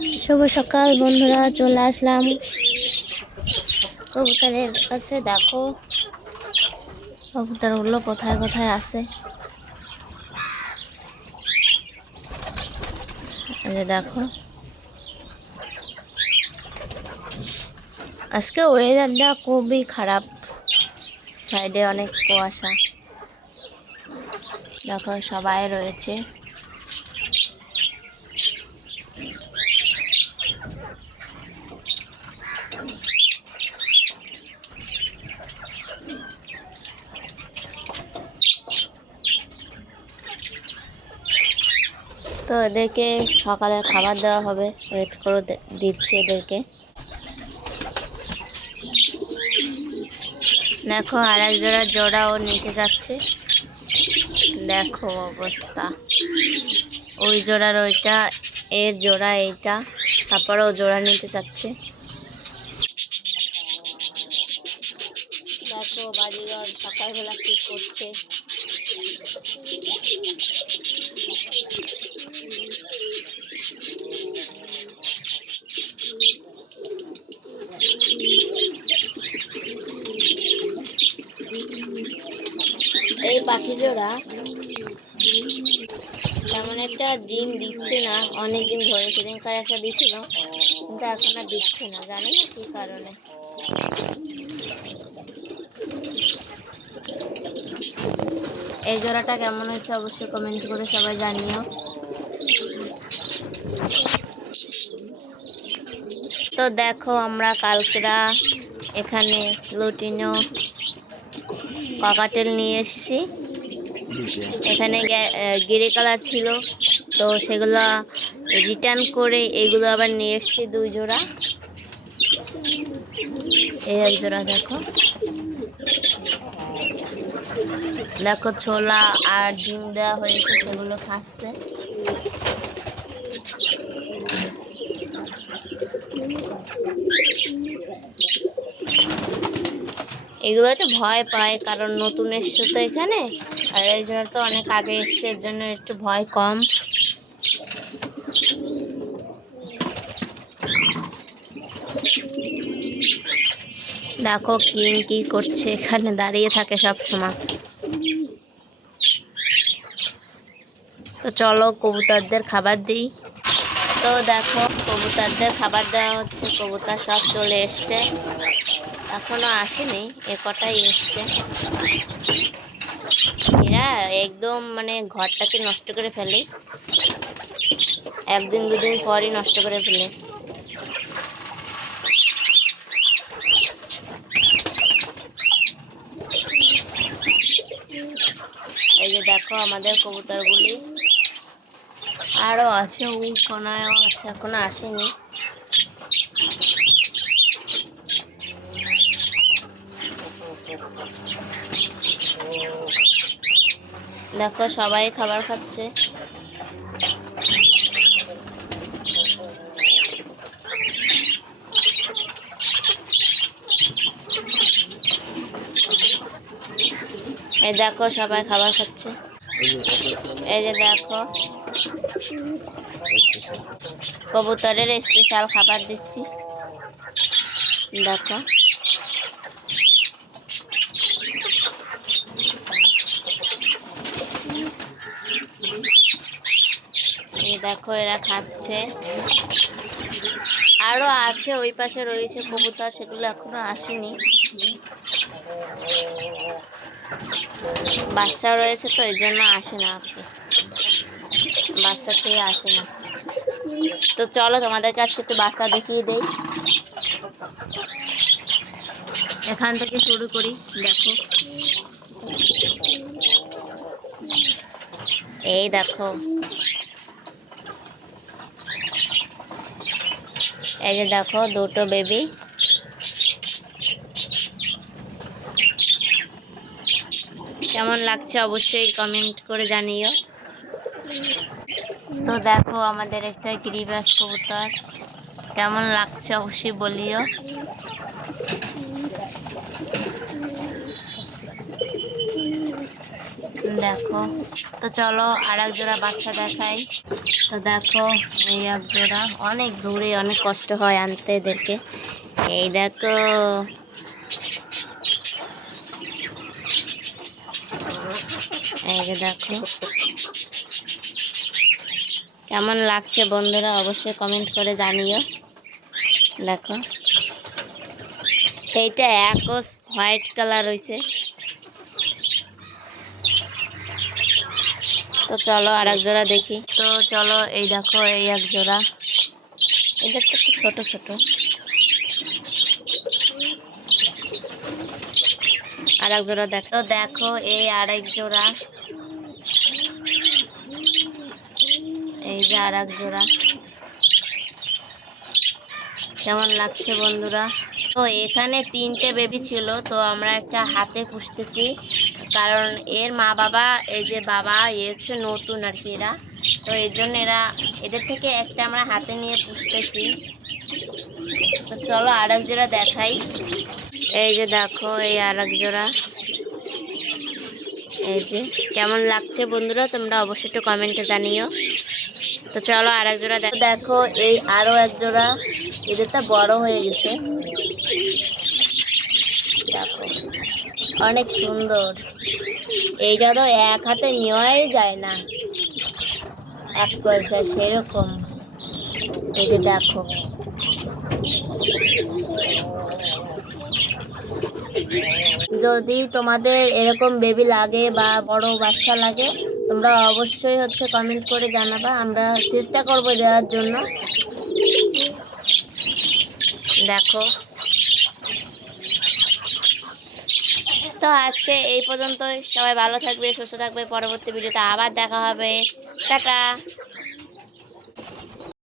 শুভ সকাল, বন্ধুরা, চলে আসলাম। কবুতরের কাছে, দেখো। কবুতরগুলো কোথায় কোথায় আছে? দেখো। আজকে ওয়েদারটা খুবই খারাপ। সাইডে অনেক কুয়াশা। দেখো, সবাই রয়েছে। তো এদেরকে সকালের খাবার দেওয়া হবে। ওয়েট করে দিচ্ছি এদেরকে। দেখো আর এক জোড়া জোড়াও নিতে যাচ্ছে। দেখো অবস্থা। ওই জোড়ার ওইটা, এর জোড়া এইটা। তারপরে ও জোড়া নিতে চাচ্ছে দেখো বাড়িঘর সকালবেলা কি করছে? এই পাখি জোড়া তেমন একটা ডিম দিচ্ছে না, অনেক দিন ধরে সেদিনকার একটা দিছিল, কিন্তু এখন আর দিচ্ছে না, জানি না কী কারণে? এই জোড়াটা কেমন হয়েছে অবশ্যই কমেন্ট করে সবাই জানিও। তো দেখো আমরা কালকেরা এখানে লুটিনো কাকাটেল নিয়ে এসেছি। এখানে গিরে কালার ছিল, তো সেগুলো রিটার্ন করে এগুলো আবার নিয়ে এসেছি দুই জোড়া। এই এক জোড়া দেখো। দেখো ছোলা আর ডিম দেওয়া হয়েছে, সেগুলো খাচ্ছে। এগুলো একটু ভয় পায়, কারণ নতুন এসছে তো এখানে, আর এই জন্য তো অনেক আগে এসছে, এর জন্য একটু ভয় কম। দেখো কিং কি করছে এখানে, দাঁড়িয়ে থাকে সব সময় তো চলো কবুতরদের খাবার দিই। তো দেখো, কবুতরদের খাবার দেওয়া হচ্ছে, কবুতর সব চলে এসছে। এখনও আসেনি, এ কটাই এসছে। এরা একদম মানে ঘরটাকে নষ্ট করে ফেলে। একদিন, দুদিন পরই নষ্ট করে ফেলে। এই যে দেখো আমাদের কবুতরগুলি। আরও আছে আছে, এখনও আসেনি। দেখো, সবাই খাবার খাচ্ছে। এই দেখো, সবাই খাবার খাচ্ছে। এই যে দেখো কবুতরের স্পেশাল খাবার দিচ্ছি। দেখো। দেখো, এরা খাচ্ছে। আরও আছে, ওই পাশে রয়েছে কবুতর, সেগুলো এখনও আসেনি। বাচ্চা রয়েছে তো এই জন্য আসে না আর কি। বাচ্চা থেকে আসে না। তো চলো তোমাদের কাছে একটু বাচ্চা দেখিয়ে দেই। এখান থেকে শুরু করি, দেখো। এই দেখো। এই যে দেখো, দুটো বেবি। কেমন লাগছে অবশ্যই কমেন্ট করে জানিও। তো দেখো আমাদের একটা গিরিবাস কবুতর। কেমন লাগছে অবশ্যই বলিও। দেখো, তো চলো আর এক জোড়া বাচ্চা দেখাই। তো দেখো, এই এক জোড়া অনেক দূরে, অনেক কষ্ট হয় আনতে এদেরকে। এই দেখো। এই দেখো। কেমন লাগছে বন্ধুরা অবশ্যই কমেন্ট করে জানিও। দেখো। এইটা একস হোয়াইট কালার হয়েছে তো চলো আর এক জোড়া দেখি। তো চলো এই দেখো, এই এক জোড়া। এদের তো একটু ছোট ছোট। আর এক জোড়া দেখো। দেখো, এই আরেক জোড়া এই যে আর এক জোড়া কেমন লাগছে বন্ধুরা? তো এখানে তিনটে বেবি ছিল, তো আমরা একটা হাতে পুষতেছি। কারণ এর মা বাবা, এই যে বাবা, এ হচ্ছে নতুন আর কি এরা। তো এর জন্য এরা, এদের থেকে একটা আমরা হাতে নিয়ে পুষতেছি। তো চলো আর এক জোড়া দেখাই। এই যে দেখো, এই আর এক জোড়া এই যে, কেমন লাগছে বন্ধুরা? তোমরা অবশ্যই একটু কমেন্টে জানিও। তো চলো আর এক জোড়া দেখো দেখো এই আরও এক জোড়া এদেরটা বড় হয়ে গেছে। দেখো, অনেক সুন্দর। এইটা তো এক হাতে নেওয়াই যায় না। এক পর্যায়ে সেরকম। এই যে দেখো। যদি তোমাদের এরকম বেবি লাগে বা বড় বাচ্চা লাগে তোমরা অবশ্যই হচ্ছে কমেন্ট করে জানাবা। আমরা চেষ্টা করব দেওয়ার জন্য। দেখো। তো আজকে এই পর্যন্তই। সবাই ভালো থাকবে, সুস্থ থাকবে। পরবর্তী ভিডিওতে আবার দেখা হবে। টাটা।